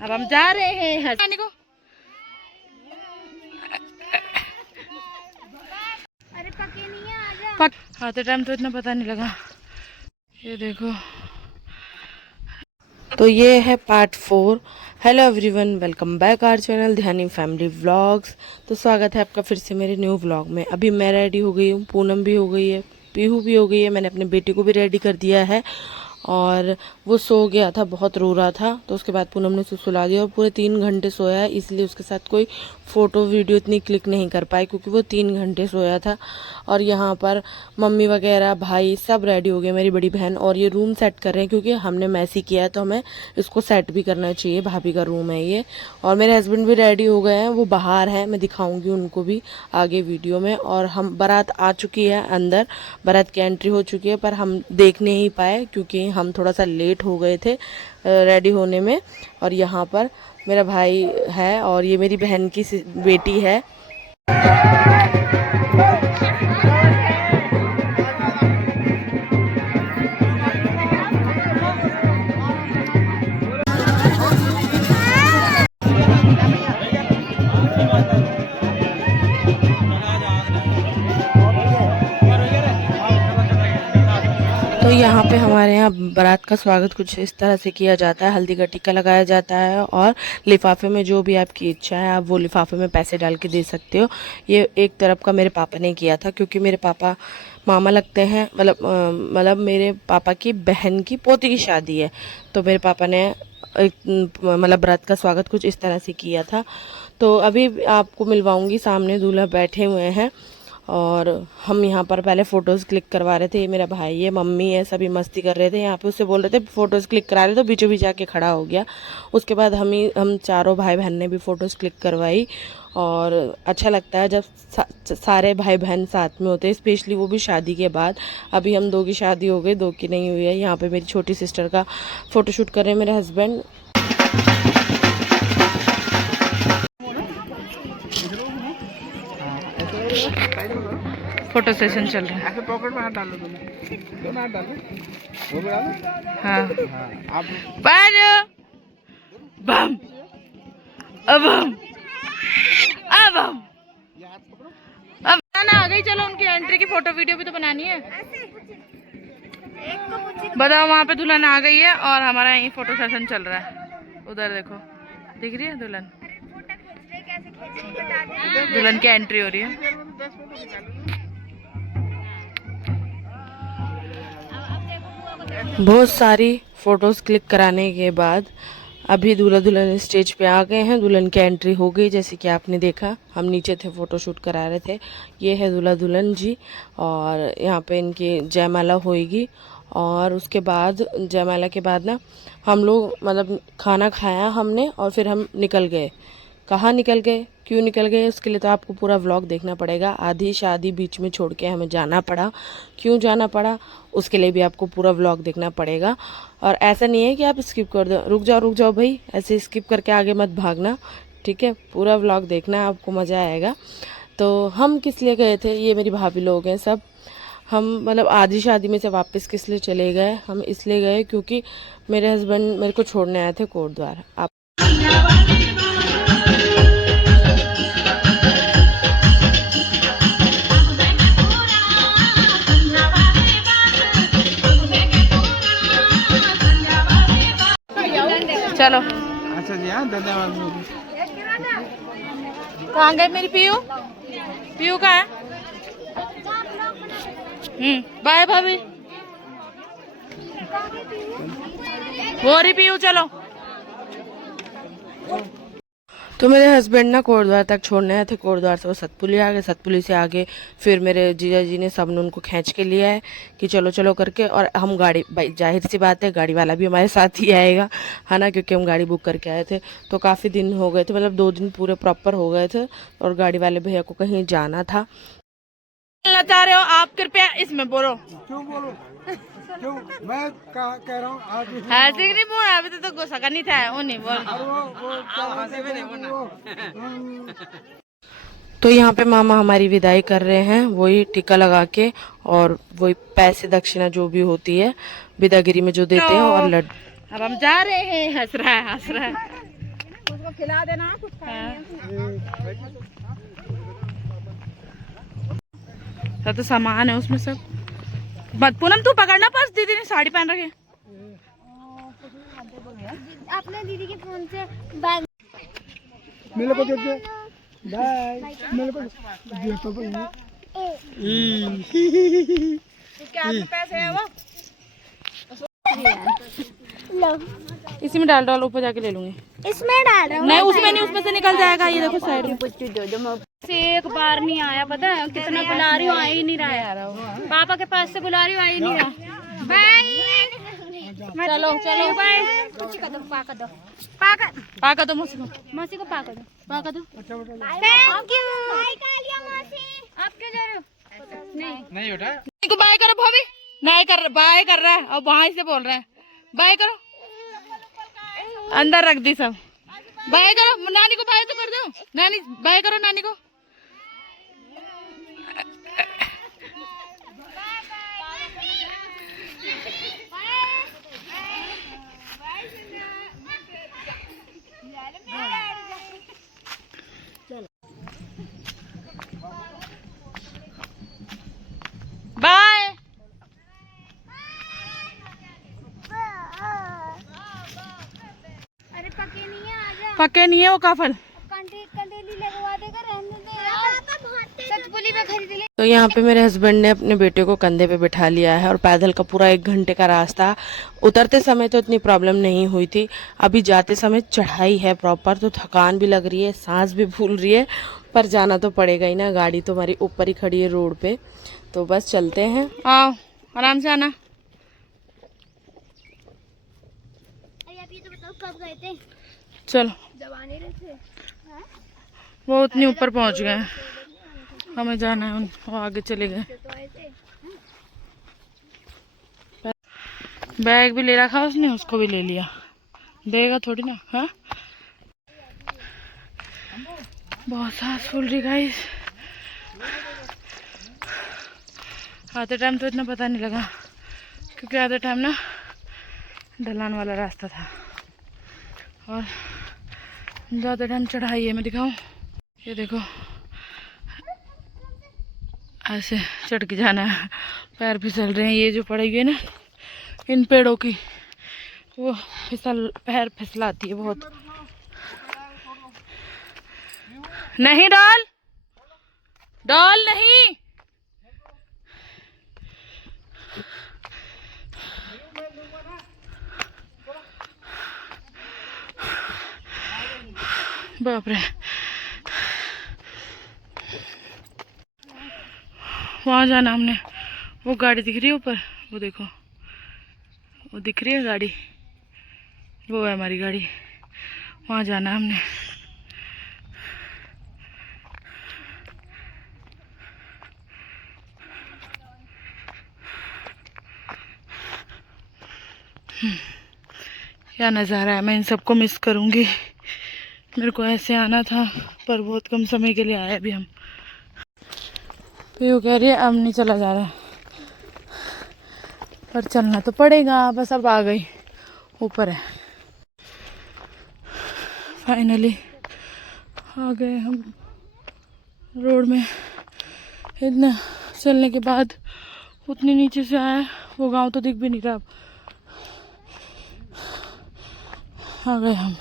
अब हम जा रहे हैं हंसाने को। अरे पके नहीं है, आजा। आते टाइम तो इतना पता नहीं लगा। ये देखो, तो ये है part 4। Hello everyone, welcome back our channel Dhyani family vlogs. तो स्वागत है आपका फिर से मेरे न्यू व्लॉग में। अभी मैं रेडी हो गई हूँ, पूनम भी हो गई है, पीहू भी हो गई है। मैंने अपने बेटे को भी रेडी कर दिया है और वो सो गया था, बहुत रो रहा था। तो उसके बाद पूनम ने उसे सुला दिया और पूरे 3 घंटे सोया है, इसलिए उसके साथ कोई फ़ोटो वीडियो इतनी क्लिक नहीं कर पाई क्योंकि वो 3 घंटे सोया था। और यहाँ पर मम्मी वगैरह भाई सब रेडी हो गए, मेरी बड़ी बहन, और ये रूम सेट कर रहे हैं क्योंकि हमने मैसी किया है तो हमें इसको सेट भी करना चाहिए। भाभी का रूम है ये। और मेरे हस्बैंड भी रेडी हो गए हैं, वो बाहर हैं, मैं दिखाऊंगी उनको भी आगे वीडियो में। और हम बारात आ चुकी है अंदर, बारात की एंट्री हो चुकी है, पर हम देख नहीं पाए क्योंकि हम थोड़ा सा लेट हो गए थे रेडी होने में। और यहाँ पर मेरा भाई है और ये मेरी बहन की बेटी है। तो यहाँ पे हमारे यहाँ बारात का स्वागत कुछ इस तरह से किया जाता है। हल्दी का टिक्का लगाया जाता है और लिफाफे में जो भी आपकी इच्छा है आप वो लिफाफे में पैसे डाल के दे सकते हो। ये एक तरफ का मेरे पापा ने किया था क्योंकि मेरे पापा मामा लगते हैं, मतलब मेरे पापा की बहन की पोती की शादी है। तो मेरे पापा ने एक बारात का स्वागत कुछ इस तरह से किया था। तो अभी आपको मिलवाऊंगी, सामने दूल्हा बैठे हुए हैं और हम यहाँ पर पहले फ़ोटोज़ क्लिक करवा रहे थे। ये मेरा भाई है, मम्मी है, सभी मस्ती कर रहे थे यहाँ पे। उससे बोल रहे थे फ़ोटोज़ क्लिक करा रहे, तो बीचों बीच आके खड़ा हो गया। उसके बाद हम चारों भाई बहन ने भी फ़ोटोज़ क्लिक करवाई। और अच्छा लगता है जब सारे भाई बहन साथ में होते हैं, स्पेशली वो भी शादी के बाद। अभी हम 2 की शादी हो गई, 2 की नहीं हुई है। यहाँ पर मेरी छोटी सिस्टर का फ़ोटोशूट कर रहे हैं मेरे हस्बैंड। फोटो सेशन चल रहा है। ऐसे पॉकेट में हाथ डाल लो, दोनों हाथ डालो, वो भी डालो। हाँ, आप बम अब हम अब ना आ गई। चलो उनकी एंट्री की फोटो वीडियो भी तो बनानी है। बताओ, वहाँ पे दुल्हन आ गई है और हमारा यहीं फोटो सेशन चल रहा है। उधर देखो, दिख रही है दुल्हन, दुल्हन की एंट्री हो रही है। बहुत सारी फोटोज़ क्लिक कराने के बाद अभी दूल्हा दुल्हन स्टेज पे आ गए हैं। दुल्हन की एंट्री हो गई, जैसे कि आपने देखा। हम नीचे थे, फ़ोटो शूट करा रहे थे। ये है दूल्हा दुल्हन जी और यहाँ पे इनकी जयमाला होएगी। और उसके बाद जयमाला के बाद ना हम लोग खाना खाया हमने और फिर हम निकल गए। कहाँ निकल गए, क्यों निकल गए, उसके लिए तो आपको पूरा व्लॉग देखना पड़ेगा। आधी शादी बीच में छोड़ के हमें जाना पड़ा। क्यों जाना पड़ा, उसके लिए भी आपको पूरा व्लॉग देखना पड़ेगा। और ऐसा नहीं है कि आप स्किप कर दो, रुक जाओ भाई, ऐसे स्किप करके आगे मत भागना, ठीक है। पूरा व्लॉग देखना, आपको मज़ा आएगा। तो हम किस लिए गए थे, ये मेरी भाभी लोग हैं सब। हम आधी शादी में से वापस किस लिए चले गए, हम इसलिए गए क्योंकि मेरे हस्बैंड मेरे को छोड़ने आए थे कोटद्वार। आप चलो। अच्छा जी, हाँ, धन्यवाद। कहाँ गए मेरी पीयू, पीयू कहाँ है? बाय भाभी, वो रही पीयू, चलो। तो मेरे हस्बैंड ना कोटद्वार तक छोड़ने आए थे। कोटद्वार से वो सतपुली आ गए, सतपुली से आगे फिर मेरे जीजा जी ने सब ने उनको खींच के लिया है कि चलो चलो करके। और हम गाड़ी, भाई जाहिर सी बात है गाड़ी वाला भी हमारे साथ ही आएगा, है ना, क्योंकि हम गाड़ी बुक करके आए थे। तो काफ़ी दिन हो गए थे, 2 दिन पूरे प्रॉपर हो गए थे और गाड़ी वाले भैया को कहीं जाना था। बोलना चाह रहे हो आप, कृपया इसमें बोलो। क्यों बोलो, क्यों? मैं कह रहा हूँ आज ऐसे नहीं बोल, अभी तो गुस्सा करनी था, वो नहीं बोल। तो यहाँ पे मामा हमारी विदाई कर रहे हैं, वही टीका लगा के और वही पैसे दक्षिणा जो भी होती है विदागिरी में जो देते हैं और लड्डू। अब हम जा रहे हैं, हंस रहा है। खिला देना कुछ तो सामान है उसमें सब। पूनम तू पकड़ना पर्स, दीदी ने साड़ी पहन रखी है। अपने दीदी के फोन से बैग मेरे को दे दे बाय मेरे को दे तो भाई क्या पैसे है वो? लो इसी में डाल ऊपर जाके ले लूंगी। इसमें डाल रहा हूँ। नहीं उसमें नहीं, उसमें से निकल जाएगा। ये देखो साइड में। से एक बार नहीं आया, पता है कितना बुला रही हूँ, आ ही नहीं रहा है। पापा के पास से बुला रही हूँ, आ ही नहीं रहा। बाय चलो चलो बाय। कुछ कर दो, पाका दो, पाका दो मौसी को, मौसी को पाका दो, पाका दो। Thank you. बाय कालिया मौसी, आप क्या जा रहे हो? नहीं बेटा को बाय करो भाभी। नहीं कर, बाय कर रहा है और वहां से बोल रहा है बाय करो। अंदर रख दी सब। बाय करो नानी को, बाय तो कर दो। नानी बाय करो नानी को। बाय। अरे पके नहीं है, आजा। पक्के नहीं है वो काफल। कंडेली लगवा देगा, रहने दे यार। सतपुली में खरीद ले। तो यहाँ पे मेरे हस्बैंड ने अपने बेटे को कंधे पे बिठा लिया है और पैदल का पूरा 1 घंटे का रास्ता। उतरते समय तो इतनी प्रॉब्लम नहीं हुई थी, अभी जाते समय चढ़ाई है प्रॉपर, तो थकान भी लग रही है, सांस भी फूल रही है, पर जाना तो पड़ेगा ही ना। गाड़ी तो हमारी ऊपर ही खड़ी है रोड पे, तो बस चलते हैं। आओ आराम से आना। अरे आप ये तो बताओ कब गए थे? चलो जब आ नहीं रहे थे। वो उतनी ऊपर पहुंच गए, हमें जाना है, वो आगे चले गए। तो आए थे। बैग भी ले रखा उसने, उसको भी ले लिया, देगा थोड़ी ना। हाँ बहुत सांस फूल रही गाइस। आते टाइम तो इतना पता नहीं लगा, क्योंकि आते टाइम ना ढलान वाला रास्ता था और जाते टाइम चढ़ाई है। मैं दिखाऊं, ये देखो ऐसे चढ़ के जाना है, पैर फिसल रहे हैं। ये जो पड़ी हुई है ना इन पेड़ों की, वो पैर फिसलाती है बहुत। नहीं डाल डाल नहीं। बाप रे, वहाँ जाना हमने। वो गाड़ी दिख रही है ऊपर, वो देखो, वो दिख रही है गाड़ी, वो है हमारी गाड़ी। वहाँ जाना हमने। क्या नज़ारा है, मैं इन सबको मिस करूँगी। मेरे को ऐसे आना था, पर बहुत कम समय के लिए आए अभी हम। ये कह रही है अब नहीं चला जा रहा, पर चलना तो पड़ेगा। बस अब आ गई, ऊपर है। फाइनली आ गए हम रोड में। इतना चलने के बाद उतनी नीचे से आया, वो गांव तो दिख भी नहीं रहा। अब आ गए हम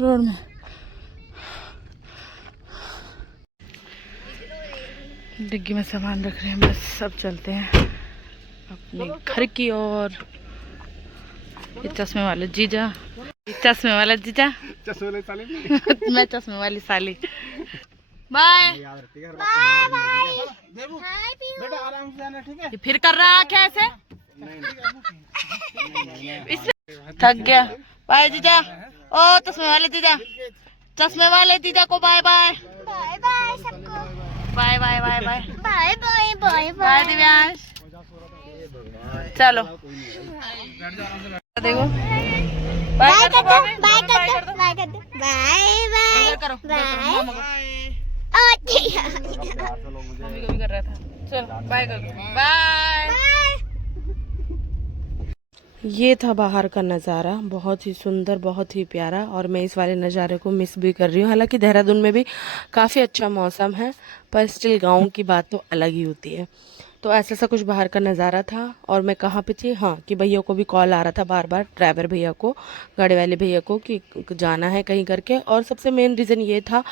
रोड में। डिग्गी में सामान रख रहे हैं, बस सब चलते हैं अपने घर की ओर। ये चश्मे वाले जीजा, चश्मे वाला जीजा, मैं चश्मे वाली साली। बाय बेटा आराम से आना, ठीक है? ये फिर कर रहा है क्या ऐसे? थक गया। बाय जीजा। ओ चश्मे वाले जीजा, चश्मे वाले जीजा को बाय बाय। बाय बाय सबको। Bye bye bye bye bye bye bye bye Divyansh. चलो देखो, बाय कर दो, बाय कर दो, बाय कर दो, बाय बाय करो बाय। मम्मी को भी कर रहा था। चलो बाय कर दो, बाय। ये था बाहर का नज़ारा, बहुत ही सुंदर, बहुत ही प्यारा, और मैं इस वाले नज़ारे को मिस भी कर रही हूँ। हालांकि देहरादून में भी काफ़ी अच्छा मौसम है, पर स्टिल गाँव की बात तो अलग ही होती है। तो ऐसा सा कुछ बाहर का नज़ारा था। और मैं कहाँ पे थी, हाँ, कि भैया को भी कॉल आ रहा था बार बार, ड्राइवर भैया को, गाड़ी वाले भैया को, कि जाना है कहीं करके। और सबसे मेन रीज़न ये था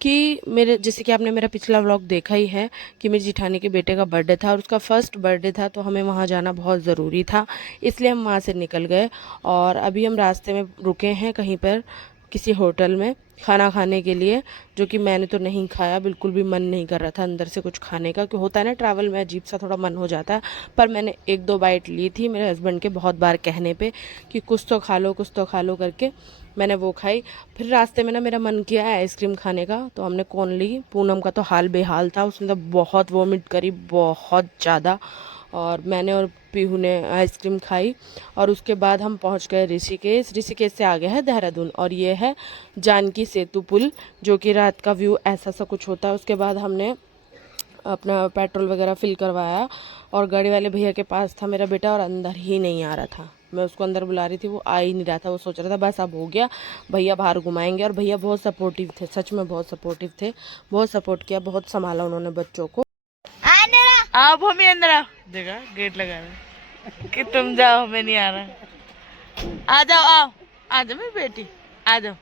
कि मेरे, जैसे कि आपने मेरा पिछला व्लॉग देखा ही है, कि मेरी जिठानी के बेटे का बर्थडे था और उसका फर्स्ट बर्थडे था, तो हमें वहाँ जाना बहुत ज़रूरी था, इसलिए हम वहाँ से निकल गए। और अभी हम रास्ते में रुके हैं कहीं पर, किसी होटल में खाना खाने के लिए, जो कि मैंने तो नहीं खाया, बिल्कुल भी मन नहीं कर रहा था अंदर से कुछ खाने का, क्योंकि होता है ना ट्रैवल में अजीब सा थोड़ा मन हो जाता है। पर मैंने एक दो बाइट ली थी मेरे हस्बैंड के बहुत बार कहने पे, कि कुछ तो खा लो, कुछ तो खा लो करके, मैंने वो खाई। फिर रास्ते में ना मेरा मन किया आइसक्रीम खाने का, तो हमने कौन ली, पूनम का तो हाल बेहाल था, उसने तो बहुत वॉमिट करी, बहुत ज़्यादा। और मैंने और पीहू ने आइसक्रीम खाई। और उसके बाद हम पहुंच गए ऋषिकेश। ऋषिकेश से आगे है देहरादून, और ये है जानकी सेतु पुल, जो कि रात का व्यू ऐसा सा कुछ होता है। उसके बाद हमने अपना पेट्रोल वगैरह फिल करवाया, और गाड़ी वाले भैया के पास था मेरा बेटा, और अंदर ही नहीं आ रहा था। मैं उसको अंदर बुला रही थी, वो आ ही नहीं रहा था। वो सोच रहा था बस अब हो गया, भैया बाहर घुमाएंगे। और भैया बहुत सपोर्टिव थे, सच में बहुत सपोर्टिव थे, बहुत सपोर्ट किया, बहुत संभाला उन्होंने बच्चों को। आओ भूमि अंदर आओ, देखा गेट लगा रहा कि तुम जाओ, मैं नहीं आ रहा। आ जाओ, आओ, आ जाओ मेरी बेटी, आ जाओ।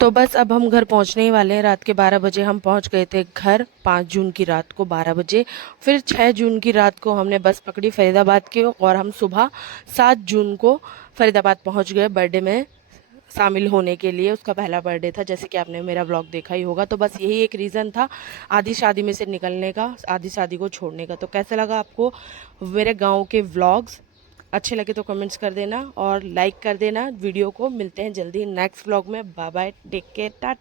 तो बस अब हम घर पहुंचने ही वाले हैं। रात के 12 बजे हम पहुंच गए थे घर, 5 जून की रात को 12 बजे। फिर 6 जून की रात को हमने बस पकड़ी फरीदाबाद की, और हम सुबह 7 जून को फरीदाबाद पहुंच गए बर्थडे में शामिल होने के लिए। उसका पहला बर्थडे था, जैसे कि आपने मेरा व्लॉग देखा ही होगा। तो बस यही एक रीज़न था आधी शादी में से निकलने का, आधी शादी को छोड़ने का। तो कैसे लगा आपको मेरे गाँव के व्लॉग्स? अच्छे लगे तो कमेंट्स कर देना और लाइक कर देना वीडियो को। मिलते हैं जल्दी नेक्स्ट व्लॉग में। Bye bye, take care, Tata.